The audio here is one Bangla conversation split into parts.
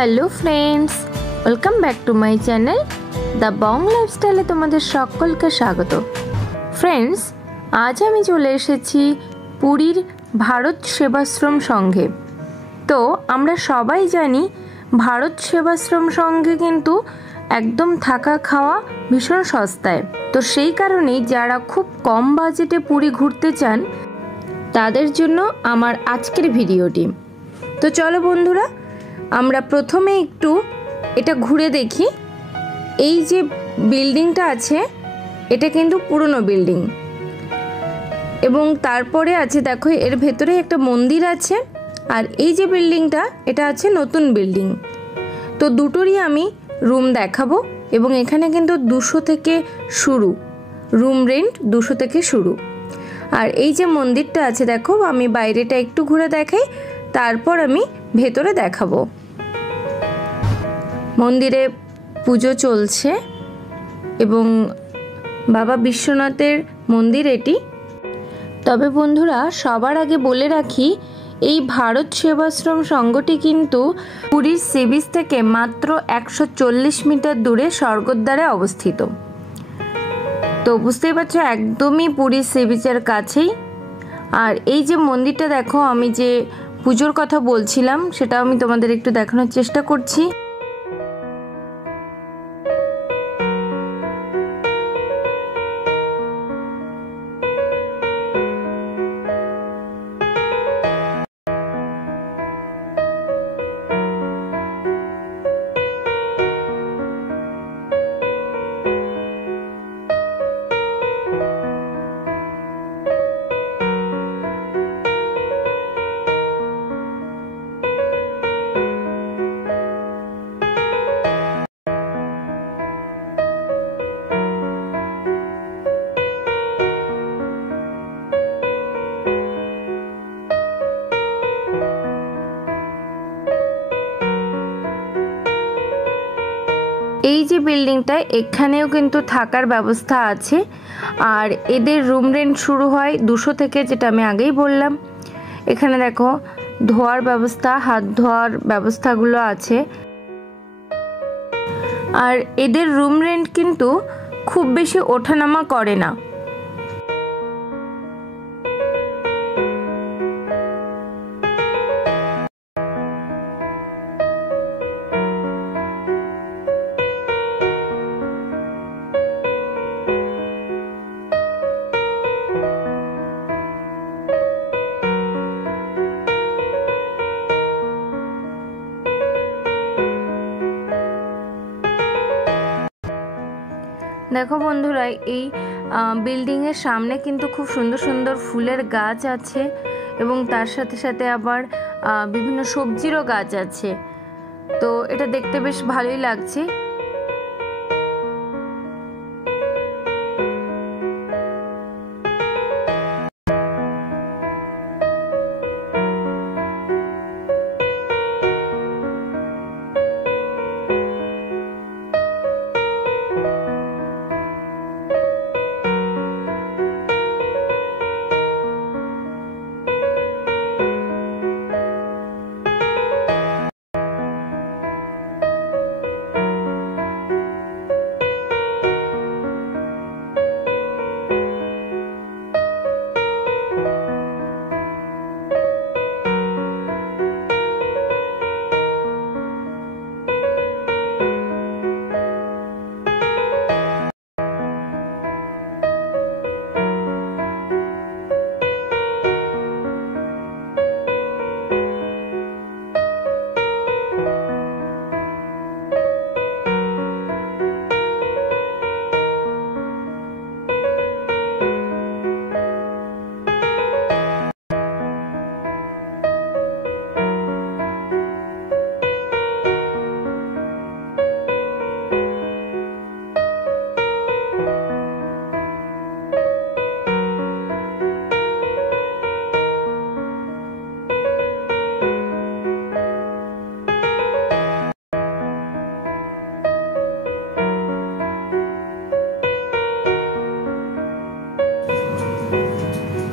Hello friends, welcome back to my channel the Bong লাইফস্টাইলে তোমাদের সকলকে স্বাগত। ফ্রেন্ডস, আজ আমি চলে এসেছি পুরীর ভারত সেবাশ্রম সংঘে। তো আমরা সবাই জানি ভারত সেবাশ্রম সংঘে কিন্তু একদম থাকা খাওয়া ভীষণ সস্তায়। তো সেই কারণেই যারা খুব কম বাজেটে পুরী ঘুরতে চান তাদের জন্য আমার আজকের ভিডিওটি। তো চলো বন্ধুরা, আমরা প্রথমে একটু এটা ঘুরে দেখি। এই যে বিল্ডিংটা আছে এটা কিন্তু পুরনো বিল্ডিং, এবং তারপরে আছে দেখো এর ভেতরে একটা মন্দির আছে, আর এই যে বিল্ডিংটা এটা আছে নতুন বিল্ডিং। তো দুটোরই আমি রুম দেখাবো, এবং এখানে কিন্তু 200 থেকে শুরু, রুম রেন্ট 200 থেকে শুরু। আর এই যে মন্দিরটা আছে দেখো, আমি বাইরেটা একটু ঘুরে দেখাই, তারপর আমি ভেতরে দেখাবো। মন্দিরে পুজো চলছে এবং বাবা বিশ্বনাথের মন্দির এটি। তবে বন্ধুরা, সবার আগে বলে রাখি, এই ভারত সেবাশ্রম সংঘটি কিন্তু পুরীর সি বিচ থেকে মাত্র 140 মিটার দূরে স্বর্গদ্বারে অবস্থিত। তো বুঝতেই পারছো, একদমই পুরীর সি বিচের কাছেই। আর এই যে মন্দিরটা দেখো, আমি যে পুজোর কথা বলছিলাম সেটা আমি তোমাদের একটু দেখানোর চেষ্টা করছি। এই যে বিল্ডিংটা, এখানেও কিন্তু থাকার ব্যবস্থা আছে, আর এদের রুম রেন্ট শুরু হয় 200 থেকে, যেটা আমি আগেই বললাম। এখানে দেখো ধোয়ার ব্যবস্থা, হাত ধোয়ার ব্যবস্থাগুলো আছে। আর এদের রুম রেন্ট কিন্তু খুব বেশি ওঠানামা করে না। দেখো বন্ধুরা, এই বিল্ডিংয়ের সামনে কিন্তু খুব সুন্দর সুন্দর ফুলের গাছ আছে, এবং তার সাথে সাথে আবার বিভিন্ন সবজিরও গাছ আছে। তো এটা দেখতে বেশ ভালোই লাগছে।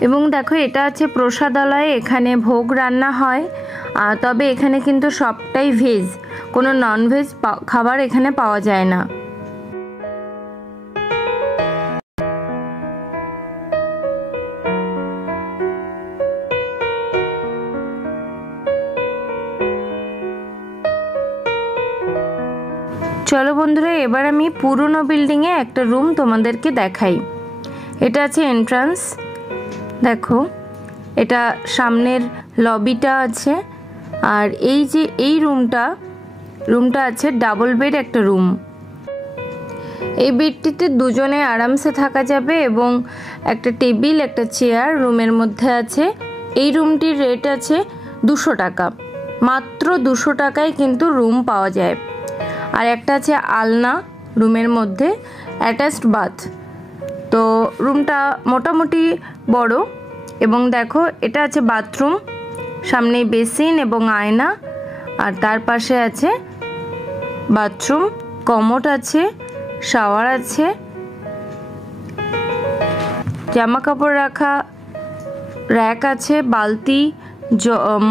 এবং দেখো এটা আছে প্রসাদালয়, এখানে ভোগ রান্না হয়। তবে এখানে কিন্তু সবটাই ভেজ, কোনো ননভেজ খাবার এখানে পাওয়া যায় না। চলো বন্ধুরা, এবার আমি পুরনো বিল্ডিংয়ে একটা রুম তোমাদেরকে দেখাই। এটা আছে এন্ট্রান্স, দেখো এটা সামনের লবিটা আছে। আর এই যে এই রুমটা আছে ডাবল বেড একটা রুম। এই বেডটিতে দুজনে আরামসে থাকা যাবে এবং একটা টেবিল একটা চেয়ার রুমের মধ্যে আছে। এই রুমটির রেট আছে 200 টাকা, মাত্র 200 টাকায় কিন্তু রুম পাওয়া যায়। আর একটা আছে আলনা রুমের মধ্যে, অ্যাটাচড বাথ। তো রুমটা মোটামুটি বড়। এবং দেখো এটা আছে বাথরুম, সামনে বেসিন এবং আয়না, আর তার পাশে আছে বাথরুম, কমোড আছে, শাওয়ার আছে, জামা কাপড় রাখা র্যাক আছে, বালতি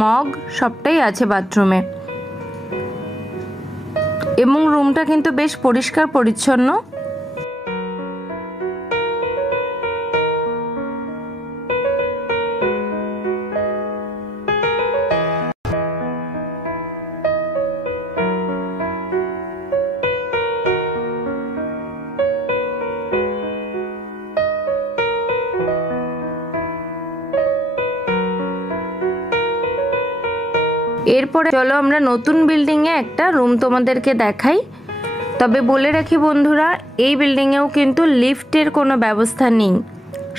মগ সবটাই আছে বাথরুমে। এবং রুমটা কিন্তু বেশ পরিষ্কার পরিচ্ছন্ন। এরপরে চলো আমরা নতুন বিল্ডিংয়ে একটা রুম তোমাদেরকে দেখাই। তবে বলে রাখি বন্ধুরা, এই বিল্ডিংয়েও কিন্তু লিফটের কোনো ব্যবস্থা নেই,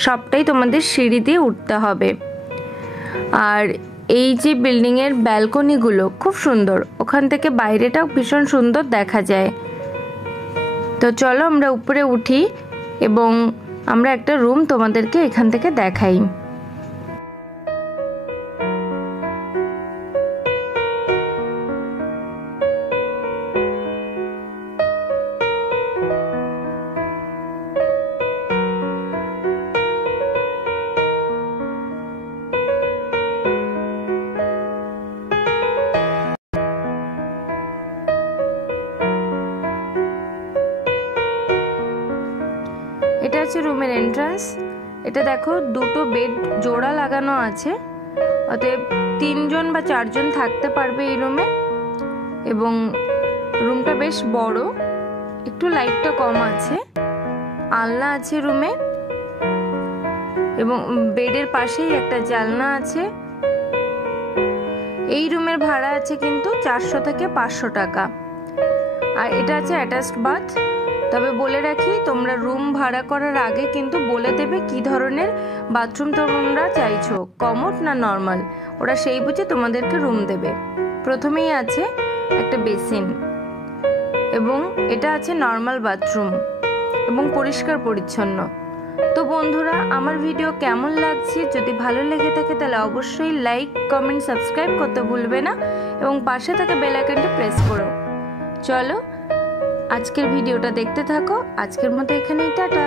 সবটাই তোমাদের সিঁড়ি দিয়ে উঠতে হবে। আর এই যে বিল্ডিংয়ের ব্যালকনিগুলো খুব সুন্দর, ওখান থেকে বাইরেটাও ভীষণ সুন্দর দেখা যায়। তো চলো আমরা উপরে উঠি এবং আমরা একটা রুম তোমাদেরকে এখান থেকে দেখাই। এটা আছে রুমের এন্ট্রান্স। এটা দেখো দুটো বেড জোড়া লাগানো আছে, অতএব 3 জন বা 4 জন থাকতে পারবে এই রুমে। এবং রুমটা বেশ বড়, একটু লাইটটা কম আছে। আলনা আছে রুমে এবং বেডের পাশেই একটা জানলা আছে। এই রুমের ভাড়া আছে কিন্তু 400 থেকে 500 টাকা। আর এটা আছে অ্যাটাচড বাথ। তবে বলে রাখি, তোমরা রুম ভাড়া করার আগে কিন্তু বলে দেবে কি ধরনের বাথরুম তোমরা চাইছো, কমোড না নর্মাল, ওরা সেই বুঝে তোমাদেরকে রুম দেবে। প্রথমেই আছে একটা বেসিন এবং এটা আছে নর্মাল বাথরুম এবং পরিষ্কার পরিচ্ছন্ন। তো বন্ধুরা, আমার ভিডিও কেমন লাগছে, যদি ভালো লেগে থাকে তাহলে অবশ্যই লাইক কমেন্ট সাবস্ক্রাইব করতে ভুলবে না এবং পাশে থাকা বেল আইকনটা প্রেস করো। চলো আজকের ভিডিওটা দেখতে থাকো। আজকের মতো এখানেই টাটা।